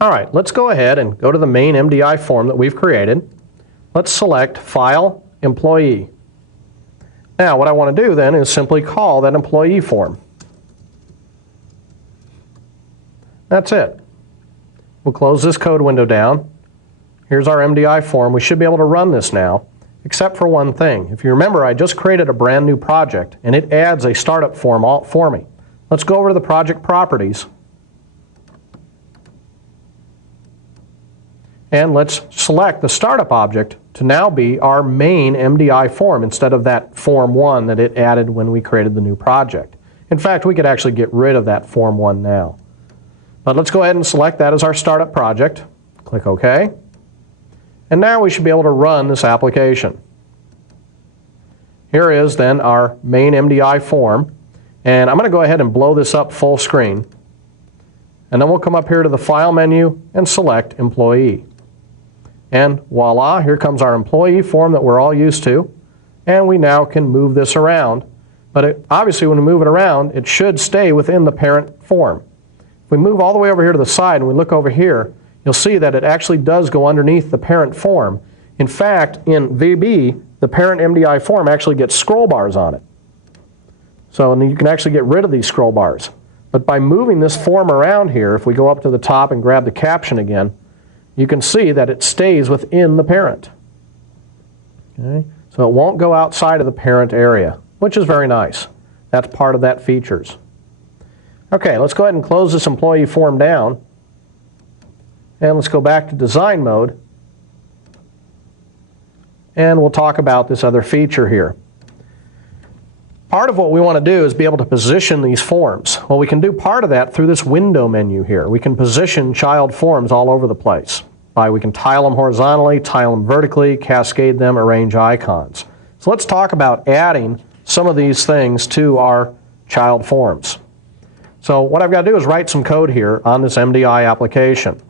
All right, let's go ahead and go to the main MDI form that we've created. Let's select File, Employee. Now what I want to do then is simply call that employee form. That's it. We'll close this code window down. Here's our MDI form. We should be able to run this now, except for one thing. If you remember, I just created a brand new project, and it adds a startup form for me. Let's go over to the project properties, and let's select the startup object to now be our main MDI form instead of that form 1 that it added when we created the new project. In fact, we could actually get rid of that form 1 now. But let's go ahead and select that as our startup project. Click OK. And now we should be able to run this application. Here is then our main MDI form. And I'm going to go ahead and blow this up full screen. And then we'll come up here to the File menu and select Employee. And voila, here comes our employee form that we're all used to. And we now can move this around. But obviously when we move it around, it should stay within the parent form. If we move all the way over here to the side and we look over here, you'll see that it actually does go underneath the parent form. In fact, in VB, the parent MDI form actually gets scroll bars on it. So and you can actually get rid of these scroll bars. But by moving this form around here, if we go up to the top and grab the caption again, you can see that it stays within the parent. Okay? So it won't go outside of the parent area, which is very nice. That's part of that features. Okay, let's go ahead and close this employee form down. And let's go back to design mode. And we'll talk about this other feature here. Part of what we want to do is be able to position these forms. Well, we can do part of that through this window menu here. We can position child forms all over the place. We can tile them horizontally, tile them vertically, cascade them, arrange icons. So let's talk about adding some of these things to our child forms. So what I've got to do is write some code here on this MDI application.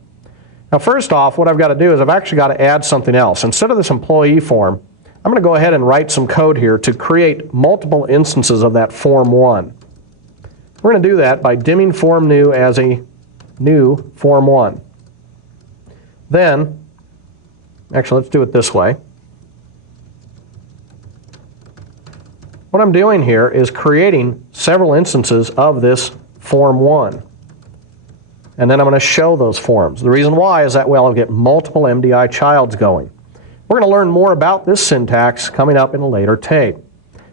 Now first off, what I've got to do is I've actually got to add something else. Instead of this employee form, I'm going to go ahead and write some code here to create multiple instances of that form 1. We're going to do that by dimming form new as a new form 1. Then, actually let's do it this way. What I'm doing here is creating several instances of this form 1. And then I'm going to show those forms. The reason why is that way I'll get multiple MDI childs going. We're going to learn more about this syntax coming up in a later tape.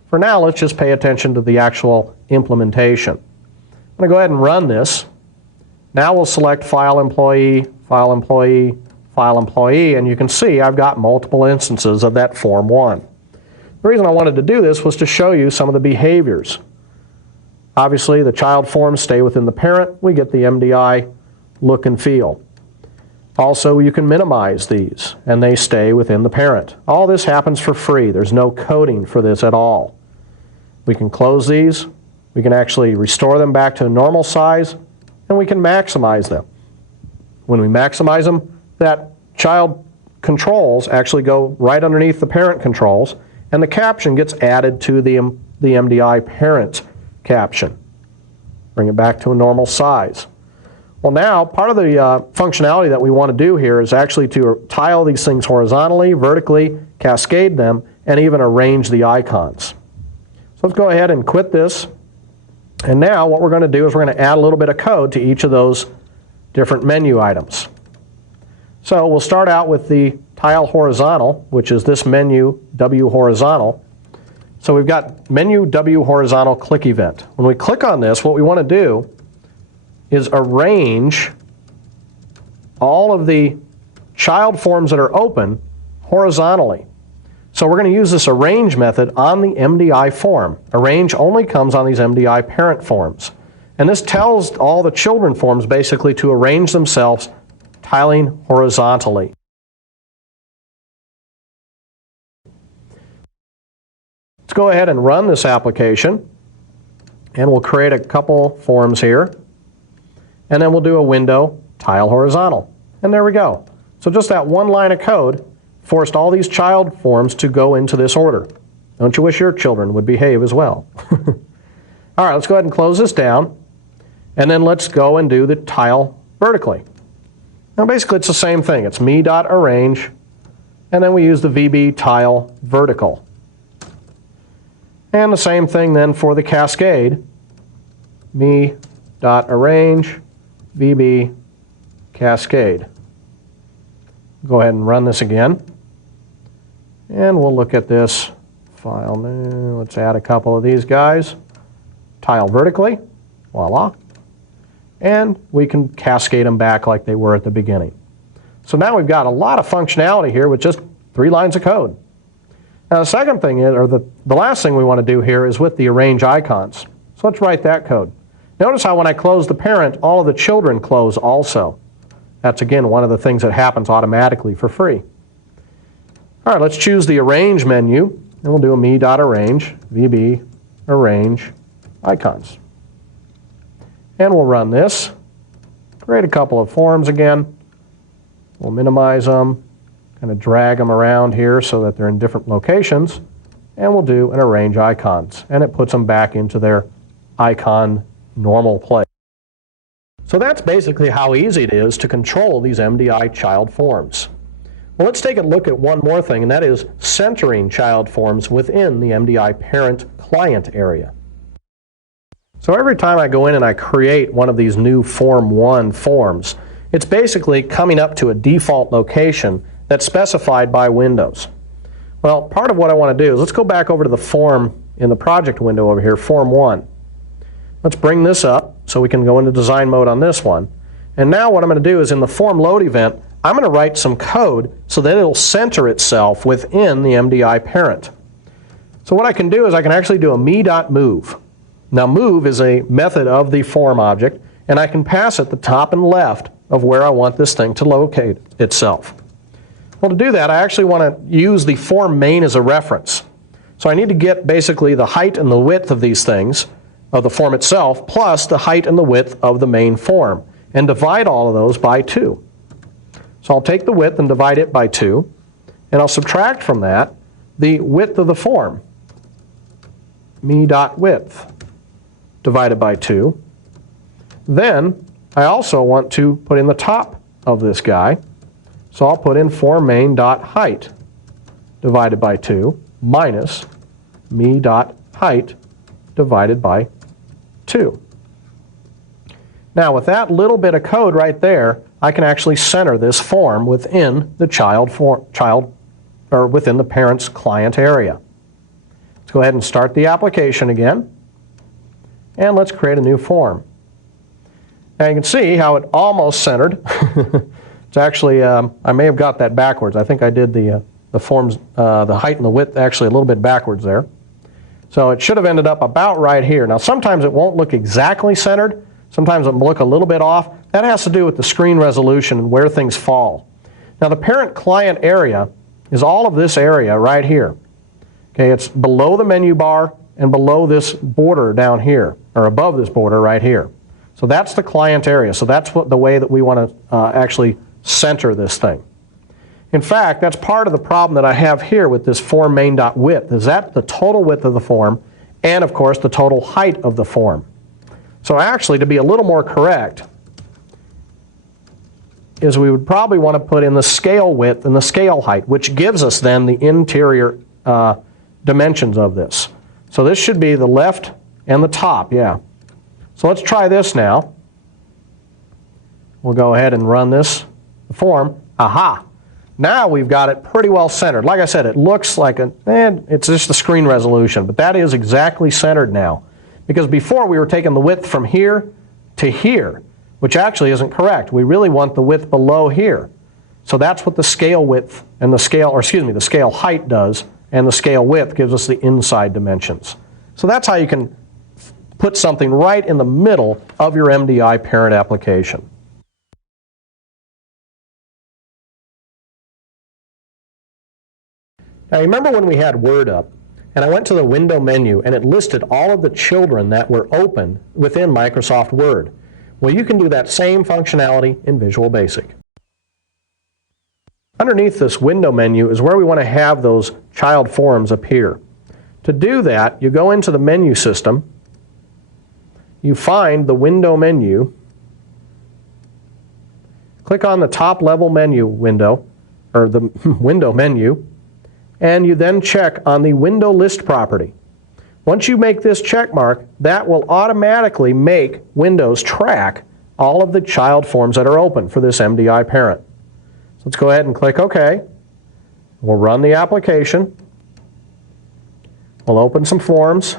For now, let's just pay attention to the actual implementation. I'm going to go ahead and run this. Now we'll select File Employee, File Employee, File Employee, and you can see I've got multiple instances of that form 1. The reason I wanted to do this was to show you some of the behaviors. Obviously, the child forms stay within the parent. We get the MDI look and feel. Also, you can minimize these, and they stay within the parent. All this happens for free. There's no coding for this at all. We can close these. We can actually restore them back to a normal size, and we can maximize them. When we maximize them, that child controls actually go right underneath the parent controls, and the caption gets added to the MDI parent caption. Bring it back to a normal size. Well, now part of the functionality that we want to do here is actually to tile these things horizontally, vertically, cascade them, and even arrange the icons. So let's go ahead and quit this. And now what we're going to do is we're going to add a little bit of code to each of those different menu items. So we'll start out with the tile horizontal, which is this menu W horizontal. So we've got menu W horizontal click event. When we click on this, what we want to do is arrange all of the child forms that are open horizontally. So we're going to use this arrange method on the MDI form. Arrange only comes on these MDI parent forms. And this tells all the children forms basically to arrange themselves tiling horizontally. Let's go ahead and run this application, and we'll create a couple forms here, and then we'll do a window tile horizontal, and there we go. So just that one line of code forced all these child forms to go into this order. Don't you wish your children would behave as well? All right, let's go ahead and close this down, and then let's go and do the tile vertically. Now basically it's the same thing. It's me.arrange, and then we use the VB tile vertical. And the same thing then for the cascade, me.arrange, VB cascade. Go ahead and run this again. And we'll look at this file new. Let's add a couple of these guys. Tile vertically, voila. And we can cascade them back like they were at the beginning. So now we've got a lot of functionality here with just 3 lines of code. Now the second thing is, or the last thing we want to do here is with the arrange icons. So let's write that code. Notice how when I close the parent, all of the children close also. That's again one of the things that happens automatically for free. All right, let's choose the arrange menu, and we'll do a me.arrange, VB, arrange, icons. And we'll run this, create a couple of forms again. We'll minimize them, kind of drag them around here so that they're in different locations, and we'll do an arrange icons, and it puts them back into their icon normal place. So that's basically how easy it is to control these MDI child forms. Well, let's take a look at one more thing, and that is centering child forms within the MDI parent client area. So every time I go in and I create one of these new Form 1 forms, it's basically coming up to a default location that's specified by Windows. Well, part of what I want to do is let's go back over to the form in the project window over here, Form 1. Let's bring this up so we can go into design mode on this one. And now what I'm going to do is in the form load event, I'm going to write some code so that it'll center itself within the MDI parent. So what I can do is I can actually do a me.move. Now move is a method of the form object, and I can pass it the top and left of where I want this thing to locate itself. Well, to do that, I actually want to use the form main as a reference. So I need to get basically the height and the width of these things, of the form itself, plus the height and the width of the main form, and divide all of those by 2. So I'll take the width and divide it by 2, and I'll subtract from that the width of the form, me.width, divided by 2. Then I also want to put in the top of this guy, so I'll put in form main.height, divided by 2, minus me.height, divided by 2. Now with that little bit of code right there, I can actually center this form within the within the parent's client area. Let's go ahead and start the application again, and let's create a new form. Now you can see how it almost centered. It's actually, I may have got that backwards. I think I did the forms, the height and the width actually a little bit backwards there. So it should have ended up about right here. Now sometimes it won't look exactly centered. Sometimes it will look a little bit off. That has to do with the screen resolution and where things fall. Now the parent client area is all of this area right here. Okay, it's below the menu bar and below this border down here, or above this border right here. So that's the client area. So that's the way that we want to actually center this thing. In fact, that's part of the problem that I have here with this form main.width, is that the total width of the form and, of course, the total height of the form. So actually, to be a little more correct, is we would probably want to put in the scale width and the scale height, which gives us then the interior dimensions of this. So this should be the left and the top, yeah. So let's try this now. We'll go ahead and run this form. Aha! Now we've got it pretty well centered. Like I said, it looks like it's just the screen resolution, but that is exactly centered now. Because before we were taking the width from here to here, which actually isn't correct. We really want the width below here. So that's what the scale width and the scale height does, and the scale width gives us the inside dimensions. So that's how you can put something right in the middle of your MDI parent application. Now remember when we had Word up, and I went to the window menu and it listed all of the children that were open within Microsoft Word. Well, you can do that same functionality in Visual Basic. Underneath this window menu is where we want to have those child forms appear. To do that, you go into the menu system, you find the window menu, Click on the top level menu window, or the window menu, and you then check on the window list property. Once you make this check mark, that will automatically make Windows track all of the child forms that are open for this MDI parent. So let's go ahead and click OK. We'll run the application. We'll open some forms.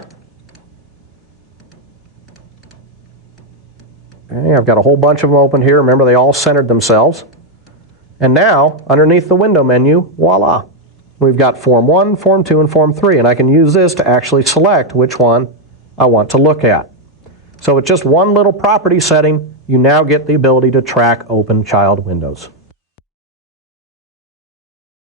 Okay, I've got a whole bunch of them open here. Remember, they all centered themselves. And now, underneath the window menu, voila. We've got Form 1, Form 2, and Form 3, and I can use this to actually select which one I want to look at. So with just one little property setting, you now get the ability to track open child windows.